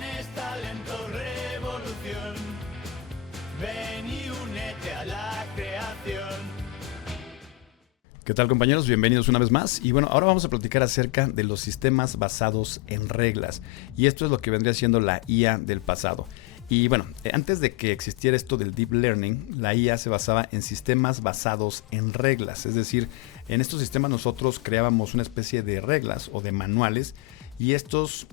planes, talento, revolución. Ven y únete a la creación. ¿Qué tal, compañeros? Bienvenidos una vez más. Y bueno, ahora vamos a platicar acerca de los sistemas basados en reglas. Y esto es lo que vendría siendo la IA del pasado. Y bueno, antes de que existiera esto del Deep Learning, la IA se basaba en sistemas basados en reglas. Es decir, en estos sistemas nosotros creábamos una especie de reglas o de manuales, y estos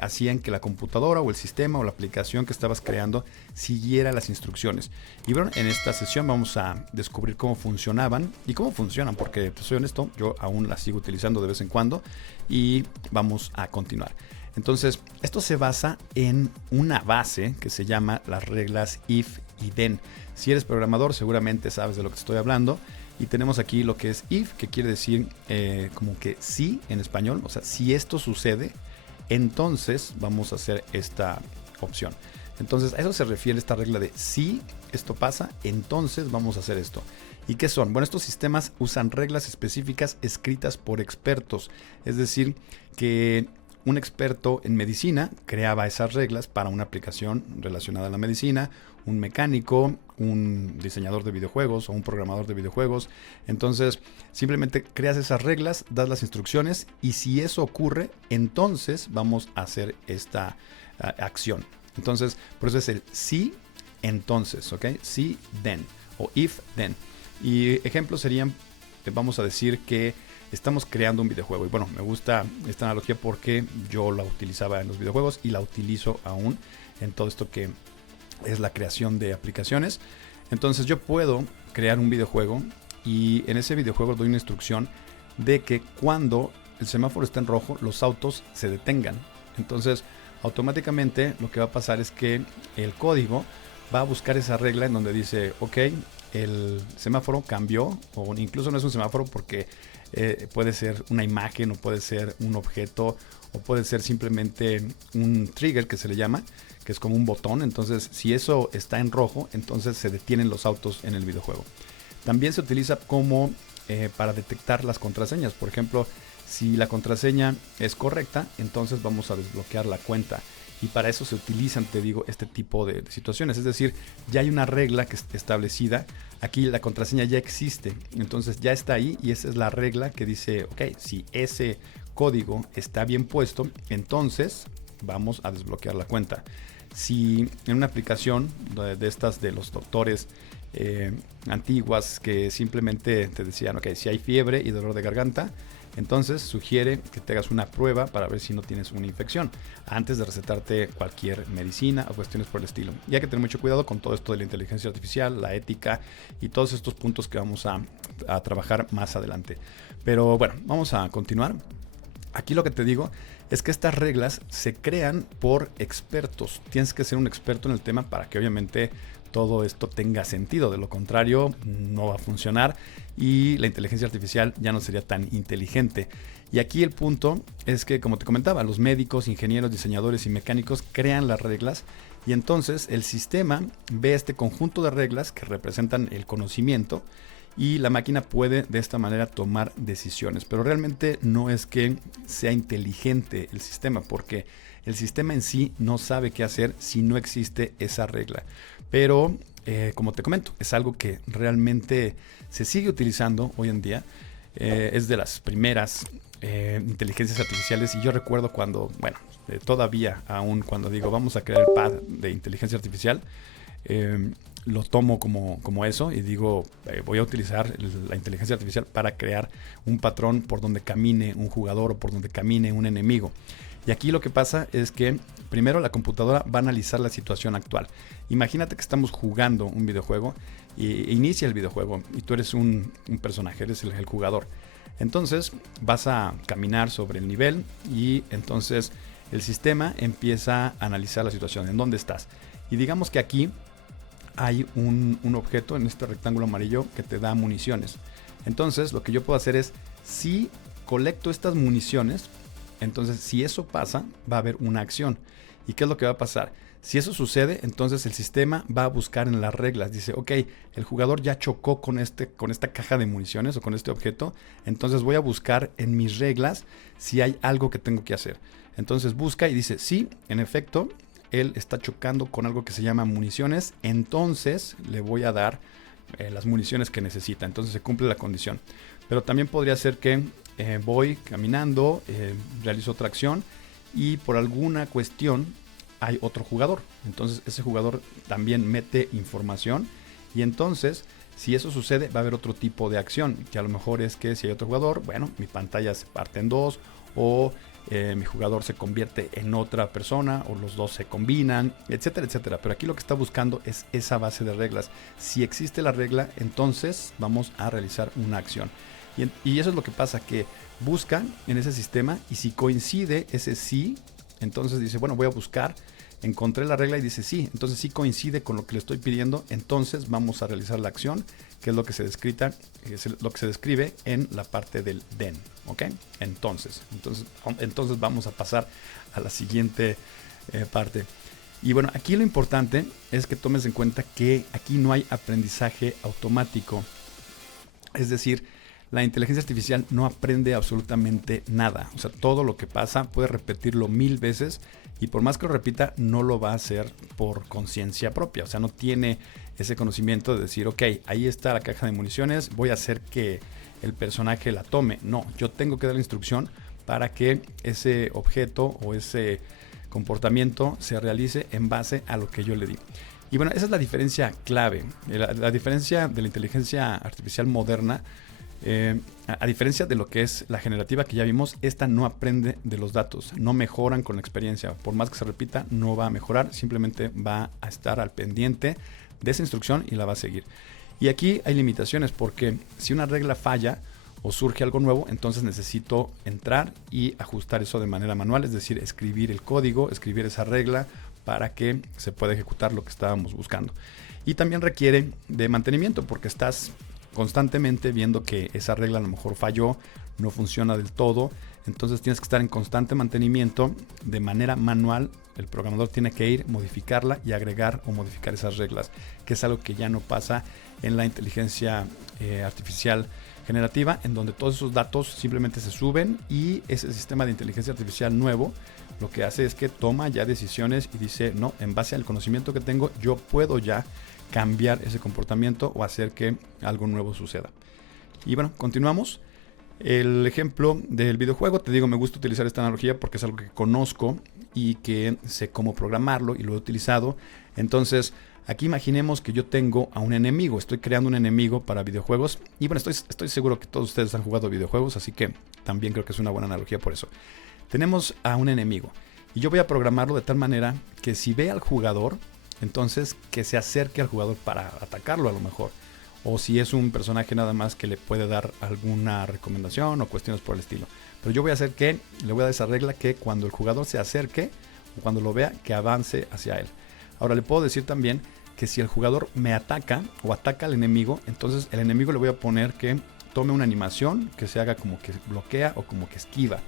hacían que la computadora o el sistema o la aplicación que estabas creando siguiera las instrucciones. Y bueno, en esta sesión vamos a descubrir cómo funcionaban y cómo funcionan, porque pues, soy honesto, yo aún las sigo utilizando de vez en cuando, y vamos a continuar. Entonces, esto se basa en una base que se llama las reglas if y then. Si eres programador, seguramente sabes de lo que estoy hablando. Y tenemos aquí lo que es if, que quiere decir como que sí en español. O sea, si esto sucede, entonces vamos a hacer esta opción. Entonces, a eso se refiere esta regla de si esto pasa, entonces vamos a hacer esto. ¿Y qué son? Bueno, estos sistemas usan reglas específicas escritas por expertos. Es decir, que un experto en medicina creaba esas reglas para una aplicación relacionada a la medicina, un mecánico, un diseñador de videojuegos o un programador de videojuegos. Entonces, simplemente creas esas reglas, das las instrucciones, y si eso ocurre, entonces vamos a hacer esta acción. Entonces, por eso es el si, entonces, ¿ok? Si, then, o if, then. Y ejemplos serían, vamos a decir que estamos creando un videojuego. Y bueno, me gusta esta analogía porque yo la utilizaba en los videojuegos y la utilizo aún en todo esto que es la creación de aplicaciones. Entonces yo puedo crear un videojuego y en ese videojuego doy una instrucción de que cuando el semáforo está en rojo, los autos se detengan. Entonces automáticamente lo que va a pasar es que el código va a buscar esa regla en donde dice, ok, el semáforo cambió, o incluso no es un semáforo porque puede ser una imagen, o puede ser un objeto, o puede ser simplemente un trigger que se le llama, que es como un botón. Entonces, si eso está en rojo, entonces se detienen los autos en el videojuego. También se utiliza como para detectar las contraseñas. Por ejemplo, si la contraseña es correcta, entonces vamos a desbloquear la cuenta. Y para eso se utilizan, te digo, este tipo de situaciones. Es decir, ya hay una regla que está establecida. Aquí la contraseña ya existe. Entonces ya está ahí, y esa es la regla que dice, ok, si ese código está bien puesto, entonces vamos a desbloquear la cuenta. Si en una aplicación de estas de los doctores antiguas que simplemente te decían, ok, si hay fiebre y dolor de garganta, entonces sugiere que te hagas una prueba para ver si no tienes una infección antes de recetarte cualquier medicina o cuestiones por el estilo. Y hay que tener mucho cuidado con todo esto de la inteligencia artificial, la ética y todos estos puntos que vamos a trabajar más adelante. Pero bueno, vamos a continuar. Aquí lo que te digo es que estas reglas se crean por expertos. Tienes que ser un experto en el tema para que obviamente todo esto tenga sentido. De lo contrario, no va a funcionar y la inteligencia artificial ya no sería tan inteligente. Y aquí el punto es que, como te comentaba, los médicos, ingenieros, diseñadores y mecánicos crean las reglas, y entonces el sistema ve este conjunto de reglas que representan el conocimiento, y la máquina puede de esta manera tomar decisiones. Pero realmente no es que sea inteligente el sistema, porque el sistema en sí no sabe qué hacer si no existe esa regla. Pero como te comento, es algo que realmente se sigue utilizando hoy en día. Es de las primeras inteligencias artificiales, y yo recuerdo cuando, bueno, todavía aún cuando digo vamos a crear el pad de inteligencia artificial, lo tomo como eso y digo, voy a utilizar la inteligencia artificial para crear un patrón por donde camine un jugador o por donde camine un enemigo. Y aquí lo que pasa es que primero la computadora va a analizar la situación actual. Imagínate que estamos jugando un videojuego e inicia el videojuego y tú eres un personaje, eres el jugador. Entonces vas a caminar sobre el nivel y entonces el sistema empieza a analizar la situación, en dónde estás. Y digamos que aquí hay un objeto en este rectángulo amarillo que te da municiones. Entonces lo que yo puedo hacer es, si colecto estas municiones, entonces si eso pasa, va a haber una acción. ¿Y qué es lo que va a pasar? Si eso sucede, entonces el sistema va a buscar en las reglas. Dice, ok, el jugador ya chocó con esta caja de municiones o con este objeto. Entonces voy a buscar en mis reglas si hay algo que tengo que hacer. Entonces busca y dice, sí, en efecto, él está chocando con algo que se llama municiones, entonces le voy a dar las municiones que necesita. Entonces se cumple la condición. Pero también podría ser que voy caminando, realizo otra acción y por alguna cuestión hay otro jugador. Entonces ese jugador también mete información y entonces si eso sucede va a haber otro tipo de acción, que a lo mejor es que si hay otro jugador, bueno, mi pantalla se parte en dos o mi jugador se convierte en otra persona o los dos se combinan, etcétera, etcétera. Pero aquí lo que está buscando es esa base de reglas. Si existe la regla, entonces vamos a realizar una acción. Y eso es lo que pasa, que busca en ese sistema y si coincide ese sí, entonces dice, bueno, voy a buscar, encontré la regla y dice sí, entonces sí coincide con lo que le estoy pidiendo, entonces vamos a realizar la acción, que es lo que se describe en la parte del then, ¿ok? Entonces vamos a pasar a la siguiente parte. Y bueno, aquí lo importante es que tomes en cuenta que aquí no hay aprendizaje automático, es decir, la inteligencia artificial no aprende absolutamente nada. O sea, todo lo que pasa puede repetirlo 1000 veces y por más que lo repita, no lo va a hacer por conciencia propia. O sea, no tiene ese conocimiento de decir, ok, ahí está la caja de municiones, voy a hacer que el personaje la tome. No, yo tengo que dar la instrucción para que ese objeto o ese comportamiento se realice en base a lo que yo le di. Y bueno, esa es la diferencia clave. La diferencia de la inteligencia artificial moderna. A diferencia de lo que es la generativa que ya vimos, esta no aprende de los datos, no mejoran con la experiencia. Por más que se repita, no va a mejorar, simplemente va a estar al pendiente de esa instrucción y la va a seguir. Y aquí hay limitaciones porque si una regla falla o surge algo nuevo, entonces necesito entrar y ajustar eso de manera manual, es decir, escribir el código, escribir esa regla para que se pueda ejecutar lo que estábamos buscando. Y también requiere de mantenimiento porque estás constantemente viendo que esa regla a lo mejor falló, no funciona del todo, entonces tienes que estar en constante mantenimiento de manera manual. El programador tiene que ir, modificarla y agregar o modificar esas reglas, que es algo que ya no pasa en la inteligencia artificial generativa, en donde todos esos datos simplemente se suben y ese sistema de inteligencia artificial nuevo lo que hace es que toma ya decisiones y dice, no, en base al conocimiento que tengo, yo puedo ya cambiar ese comportamiento o hacer que algo nuevo suceda. Y bueno, continuamos. El ejemplo del videojuego, te digo, me gusta utilizar esta analogía porque es algo que conozco y que sé cómo programarlo y lo he utilizado. Entonces, aquí imaginemos que yo tengo a un enemigo, estoy creando un enemigo para videojuegos y bueno, estoy seguro que todos ustedes han jugado videojuegos, así que también creo que es una buena analogía por eso. Tenemos a un enemigo y yo voy a programarlo de tal manera que si ve al jugador, entonces que se acerque al jugador para atacarlo a lo mejor. O si es un personaje nada más que le puede dar alguna recomendación o cuestiones por el estilo. Pero yo voy a hacer que, le voy a dar esa regla que cuando el jugador se acerque o cuando lo vea, que avance hacia él. Ahora le puedo decir también que si el jugador me ataca o ataca al enemigo, entonces el enemigo le voy a poner que tome una animación que se haga como que bloquea o como que esquiva.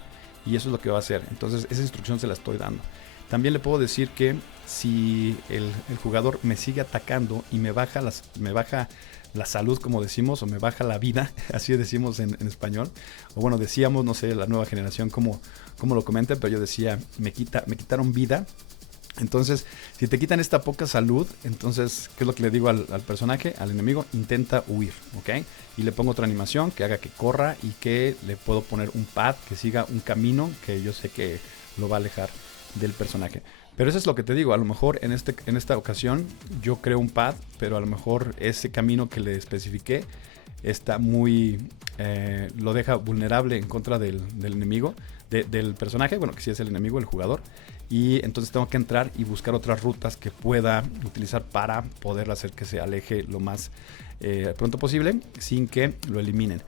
Y eso es lo que va a hacer. Entonces esa instrucción se la estoy dando. También le puedo decir que si el jugador me sigue atacando y me baja la salud, como decimos, o me baja la vida, así decimos en español, o bueno, decíamos, no sé, la nueva generación cómo lo comenta, pero yo decía, me quitaron vida. Entonces, si te quitan esta poca salud, entonces, ¿qué es lo que le digo al personaje, al enemigo? Intenta huir, ¿ok? Y le pongo otra animación que haga que corra y que le puedo poner un pad que siga un camino que yo sé que lo va a alejar del personaje. Pero eso es lo que te digo, a lo mejor en esta ocasión yo creo un pad, pero a lo mejor ese camino que le especifiqué está muy, lo deja vulnerable en contra del enemigo, del personaje, bueno, que sí es el enemigo, el jugador, y entonces tengo que entrar y buscar otras rutas que pueda utilizar para poder hacer que se aleje lo más pronto posible sin que lo eliminen.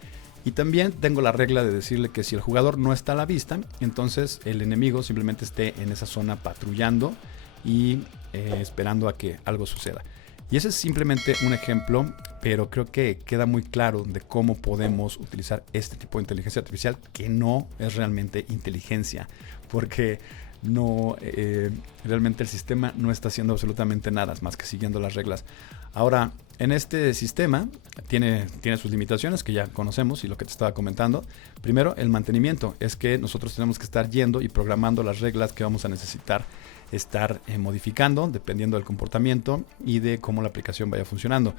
Y también tengo la regla de decirle que si el jugador no está a la vista, entonces el enemigo simplemente esté en esa zona patrullando y esperando a que algo suceda. Y ese es simplemente un ejemplo, pero creo que queda muy claro de cómo podemos utilizar este tipo de inteligencia artificial que no es realmente inteligencia. Porque no, realmente el sistema no está haciendo absolutamente nada más que siguiendo las reglas. Ahora, en este sistema tiene sus limitaciones que ya conocemos y lo que te estaba comentando. Primero, el mantenimiento. Es que nosotros tenemos que estar yendo y programando las reglas que vamos a necesitar estar modificando dependiendo del comportamiento y de cómo la aplicación vaya funcionando.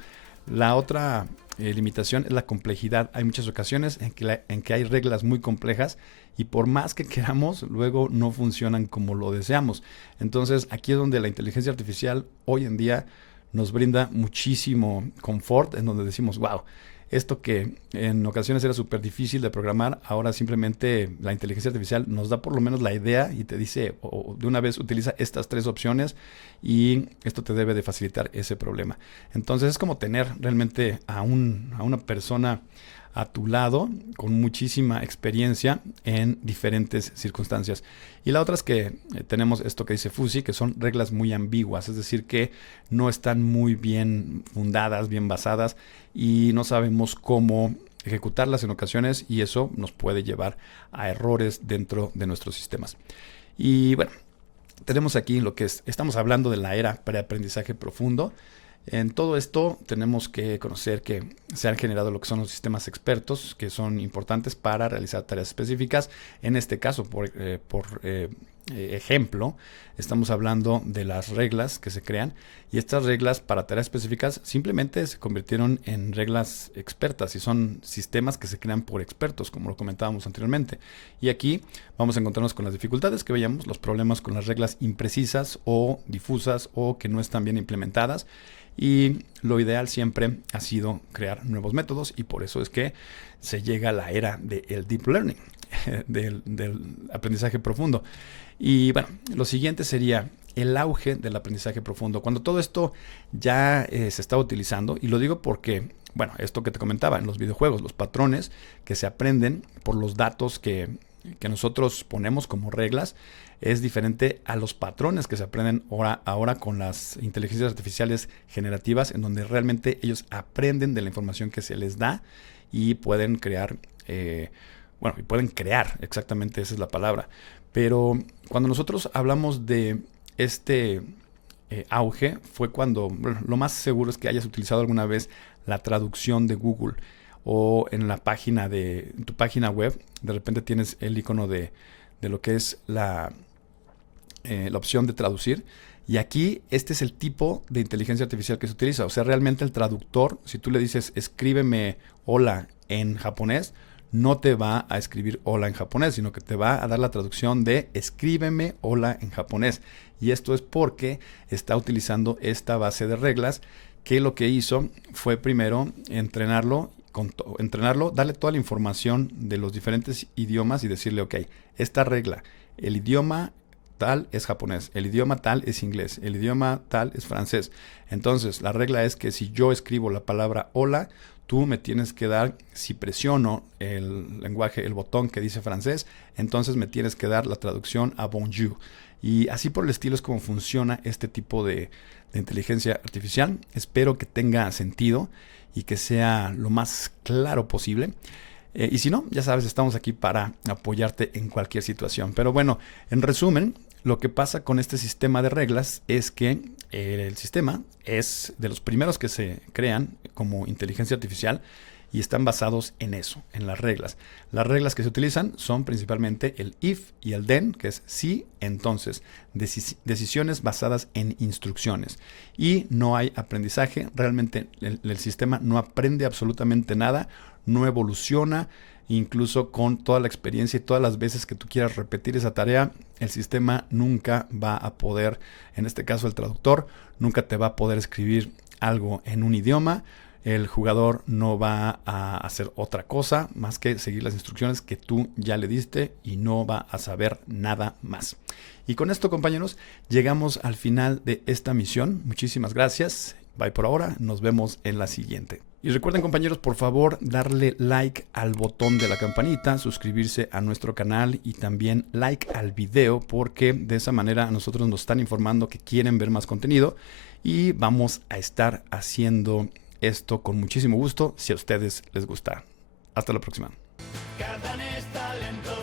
La otra limitación es la complejidad. Hay muchas ocasiones en que hay reglas muy complejas y por más que queramos, luego no funcionan como lo deseamos. Entonces, aquí es donde la inteligencia artificial hoy en día nos brinda muchísimo confort, en donde decimos, wow, esto que en ocasiones era súper difícil de programar, ahora simplemente la inteligencia artificial nos da por lo menos la idea y te dice, o de una vez utiliza estas 3 opciones y esto te debe de facilitar ese problema. Entonces es como tener realmente a una persona a tu lado con muchísima experiencia en diferentes circunstancias. Y la otra es que tenemos esto que dice Fuzzy, que son reglas muy ambiguas, es decir, que no están muy bien fundadas, bien basadas y no sabemos cómo ejecutarlas en ocasiones y eso nos puede llevar a errores dentro de nuestros sistemas. Y bueno, tenemos aquí lo que estamos hablando de la era preaprendizaje profundo. En todo esto tenemos que conocer que se han generado lo que son los sistemas expertos, que son importantes para realizar tareas específicas. En este caso, por ejemplo, estamos hablando de las reglas que se crean y estas reglas para tareas específicas simplemente se convirtieron en reglas expertas y son sistemas que se crean por expertos, como lo comentábamos anteriormente. Y aquí vamos a encontrarnos con las dificultades que veíamos, los problemas con las reglas imprecisas o difusas o que no están bien implementadas. Y lo ideal siempre ha sido crear nuevos métodos y por eso es que se llega a la era del deep learning, del aprendizaje profundo. Y bueno, lo siguiente sería el auge del aprendizaje profundo. Cuando todo esto ya se está utilizando, y lo digo porque, bueno, esto que te comentaba en los videojuegos, los patrones que se aprenden por los datos que nosotros ponemos como reglas, es diferente a los patrones que se aprenden ahora con las inteligencias artificiales generativas, en donde realmente ellos aprenden de la información que se les da y pueden crear, exactamente esa es la palabra. Pero cuando nosotros hablamos de este auge, fue cuando, bueno, lo más seguro es que hayas utilizado alguna vez la traducción de Google o en tu página web, de repente tienes el icono de lo que es la opción de traducir. Y aquí este es el tipo de inteligencia artificial que se utiliza. O sea, realmente el traductor, si tú le dices escríbeme hola en japonés, no te va a escribir hola en japonés, sino que te va a dar la traducción de escríbeme hola en japonés. Y esto es porque está utilizando esta base de reglas que lo que hizo fue primero entrenarlo, darle toda la información de los diferentes idiomas y decirle, ok, esta regla, el idioma tal es japonés, el idioma tal es inglés, el idioma tal es francés. Entonces, la regla es que si yo escribo la palabra hola, tú me tienes que dar, si presiono el lenguaje, el botón que dice francés, entonces me tienes que dar la traducción a bonjour. Y así por el estilo es como funciona este tipo de inteligencia artificial. Espero que tenga sentido y que sea lo más claro posible. Y si no, ya sabes, estamos aquí para apoyarte en cualquier situación. Pero bueno, en resumen, lo que pasa con este sistema de reglas es que el sistema es de los primeros que se crean como inteligencia artificial y están basados en eso, en las reglas. Las reglas que se utilizan son principalmente el if y el then, que es sí, entonces, decisiones basadas en instrucciones. Y no hay aprendizaje, realmente el sistema no aprende absolutamente nada, no evoluciona, incluso con toda la experiencia y todas las veces que tú quieras repetir esa tarea, el sistema nunca va a poder, en este caso el traductor, nunca te va a poder escribir algo en un idioma. El jugador no va a hacer otra cosa más que seguir las instrucciones que tú ya le diste y no va a saber nada más. Y con esto, compañeros, llegamos al final de esta misión. Muchísimas gracias. Bye por ahora. Nos vemos en la siguiente. Y recuerden, compañeros, por favor, darle like al botón de la campanita, suscribirse a nuestro canal y también like al video, porque de esa manera a nosotros nos están informando que quieren ver más contenido y vamos a estar haciendo esto con muchísimo gusto si a ustedes les gusta. Hasta la próxima. Cardan es talento